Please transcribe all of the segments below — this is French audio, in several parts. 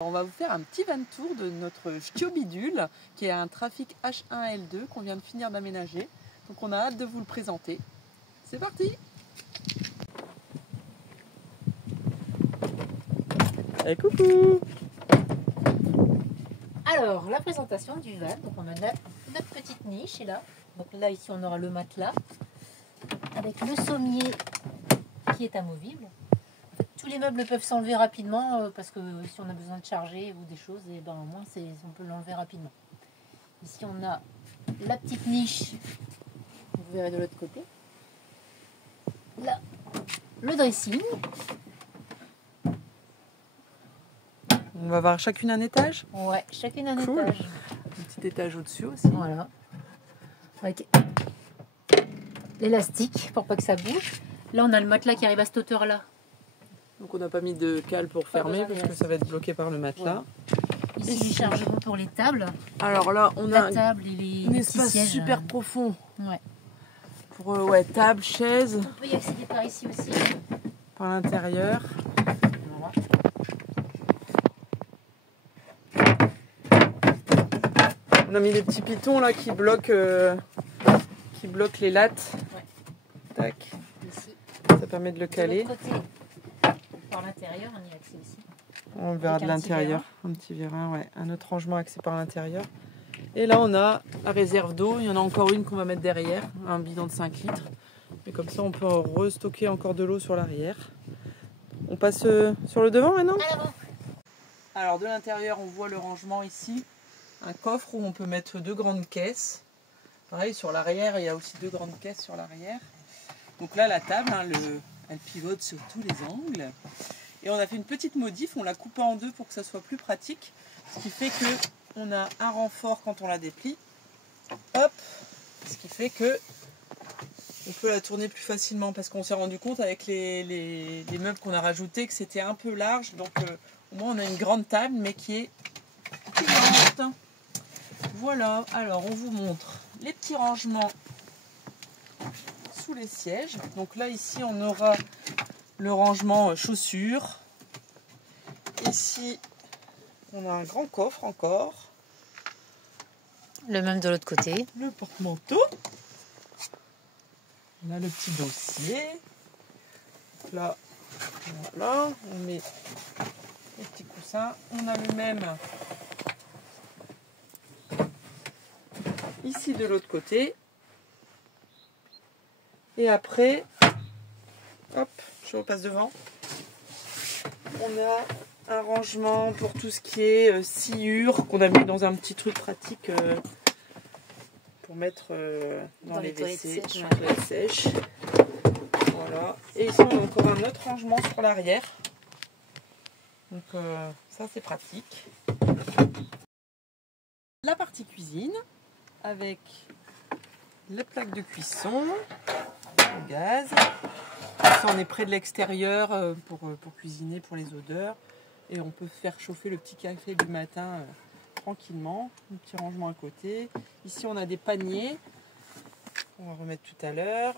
On va vous faire un petit van tour de notre Bidule qui est un trafic H1L2 qu'on vient de finir d'aménager. Donc on a hâte de vous le présenter. C'est parti! Et coucou! Alors, la présentation du van. Donc on a notre petite niche est là. Donc là, ici, on aura le matelas avec le sommier qui est amovible. En fait, tous les meubles peuvent s'enlever rapidement parce que si on a besoin de charger ou des choses, et ben, au moins on peut l'enlever rapidement. Ici, on a la petite niche. Vous verrez de l'autre côté. Là, le dressing. On va voir chacune un étage. Ouais, chacune un Cool. étage. Un petit étage au-dessus aussi. Voilà. Avec l'élastique pour pas que ça bouge. Là, on a le matelas qui arrive à cette hauteur-là. Donc on n'a pas mis de cale pour fermer parce que ça va être bloqué par le matelas. Ouais. Ici, les chargements pour les tables. Alors là, on a La table et les un petits espace sièges. super profond. Ouais. Pour table, chaise, On peut y accéder par ici aussi. par l'intérieur. Voilà. On a mis des petits pitons là qui bloquent les lattes. Ouais. Tac. Ici. Ça permet de le caler. De l'autre côté, par l'intérieur, on y a accès aussi. On le verra Avec de un petit l'intérieur. Un petit vérin, ouais. Un autre rangement axé par l'intérieur. Et là, on a la réserve d'eau. Il y en a encore une qu'on va mettre derrière. Un bidon de 5 litres. Et comme ça, on peut restocker encore de l'eau sur l'arrière. On passe sur le devant maintenant ? À l'avant. Alors, de l'intérieur, on voit le rangement ici. Un coffre où on peut mettre 2 grandes caisses. Pareil, sur l'arrière, il y a aussi 2 grandes caisses sur l'arrière. Donc là, la table, hein, elle pivote sur tous les angles. Et on a fait une petite modif, on l'a coupée en deux pour que ça soit plus pratique. Ce qui fait qu'on a un renfort quand on la déplie. Hop! Ce qui fait que on peut la tourner plus facilement parce qu'on s'est rendu compte avec les meubles qu'on a rajoutés que c'était un peu large. Donc au moins on a une grande table mais qui est plus grande. Voilà, alors on vous montre les petits rangements sous les sièges. Donc là ici on aura le rangement chaussures. Ici on a un grand coffre encore. Le même de l'autre côté. Le porte-manteau. On a le petit dossier. Là, voilà, on met les petits coussins. On a le même ici de l'autre côté. Et après, hop, je repasse devant. On a un rangement pour tout ce qui est sciure qu'on a mis dans un petit truc pratique pour mettre dans les WC, sèches, dans les toilettes sèches. Voilà. Et ici on a encore un autre rangement sur l'arrière. Donc ça c'est pratique. La partie cuisine avec les plaques de cuisson, le gaz. Ici, on est près de l'extérieur pour cuisiner, pour les odeurs. Et on peut faire chauffer le petit café du matin tranquillement. Un petit rangement à côté. Ici, on a des paniers. On va remettre tout à l'heure.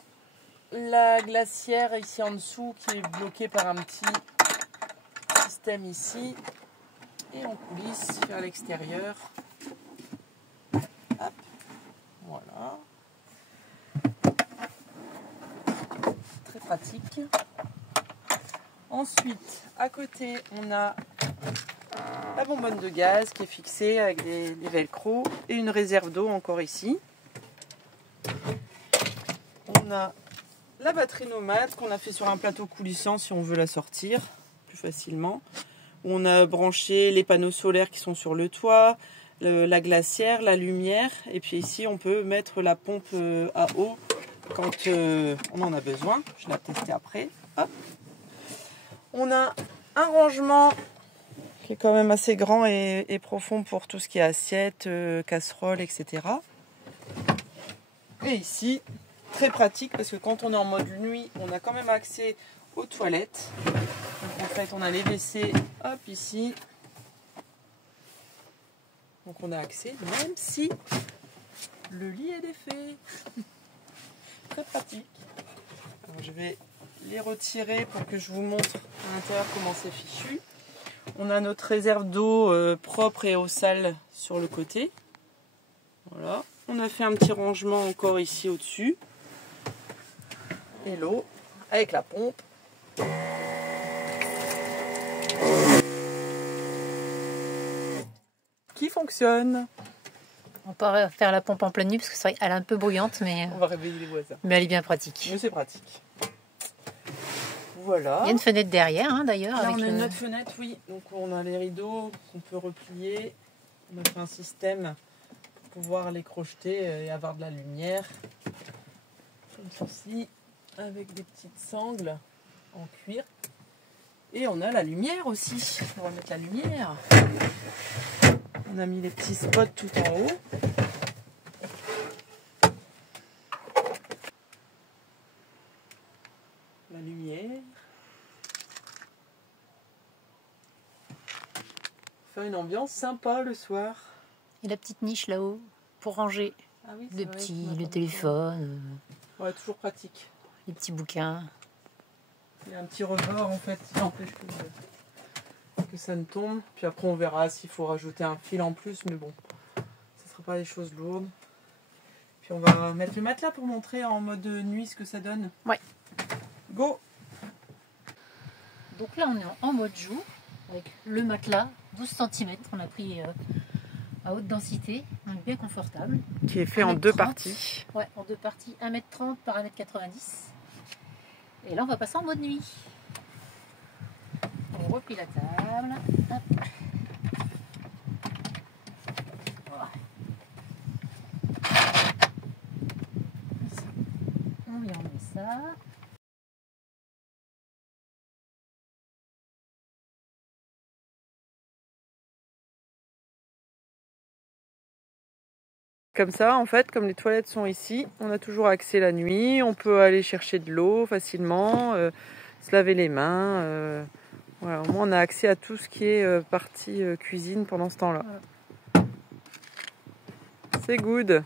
La glacière ici en dessous qui est bloquée par un petit système ici. Et on coulisse vers l'extérieur. Hop. Voilà. Très pratique. Ensuite, à côté, on a la bonbonne de gaz qui est fixée avec des velcro et une réserve d'eau encore ici. On a la batterie nomade qu'on a fait sur un plateau coulissant si on veut la sortir plus facilement. On a branché les panneaux solaires qui sont sur le toit, la glacière, la lumière. Et puis ici, on peut mettre la pompe à eau quand on en a besoin. Je l'ai testé après. Hop. On a un rangement qui est quand même assez grand et profond pour tout ce qui est assiettes, casseroles, etc. Et ici, très pratique parce que quand on est en mode nuit, on a quand même accès aux toilettes. Donc en fait, on a les WC, hop, ici. Donc on a accès, même si le lit est défait. Très pratique. Alors, je vais les retirer pour que je vous montre à l'intérieur comment c'est fichu. On a notre réserve d'eau propre et eau sale sur le côté. Voilà. On a fait un petit rangement encore ici au-dessus. Et l'eau avec la pompe. Qui fonctionne. On peut faire la pompe en pleine nuit parce que c'est vrai qu'elle est un peu bruyante, mais On va réveiller les voisins. elle est bien pratique. Mais c'est pratique. Voilà. Il y a une fenêtre derrière, hein, d'ailleurs. Là, avec on a une autre fenêtre, oui. Donc, on a les rideaux qu'on peut replier. On a fait un système pour pouvoir les crocheter et avoir de la lumière. Comme ceci, avec des petites sangles en cuir. Et on a la lumière aussi. On va mettre la lumière. On a mis les petits spots tout en haut. La lumière. Faire une ambiance sympa le soir. Et la petite niche là-haut pour ranger Ah oui, le téléphone, Ouais, toujours pratique. les petits bouquins. Il y a un petit rebord en fait qui empêche que ça ne tombe. Puis après on verra s'il faut rajouter un fil en plus, mais bon, ça ne sera pas des choses lourdes. Puis on va mettre le matelas pour montrer en mode nuit ce que ça donne. Ouais. Go! Donc là on est en mode jour avec le matelas 12 cm. On a pris à haute densité, donc bien confortable. Qui est fait en 2 parties. Ouais, en 2 parties, 1m30 par 1m90. Et là on va passer en mode nuit. On replie la table. Hop. Voilà. On lui enlève ça. Comme ça, en fait, comme les toilettes sont ici, on a toujours accès la nuit. On peut aller chercher de l'eau facilement, se laver les mains. Voilà, au moins on a accès à tout ce qui est partie cuisine pendant ce temps-là. Voilà. C'est good.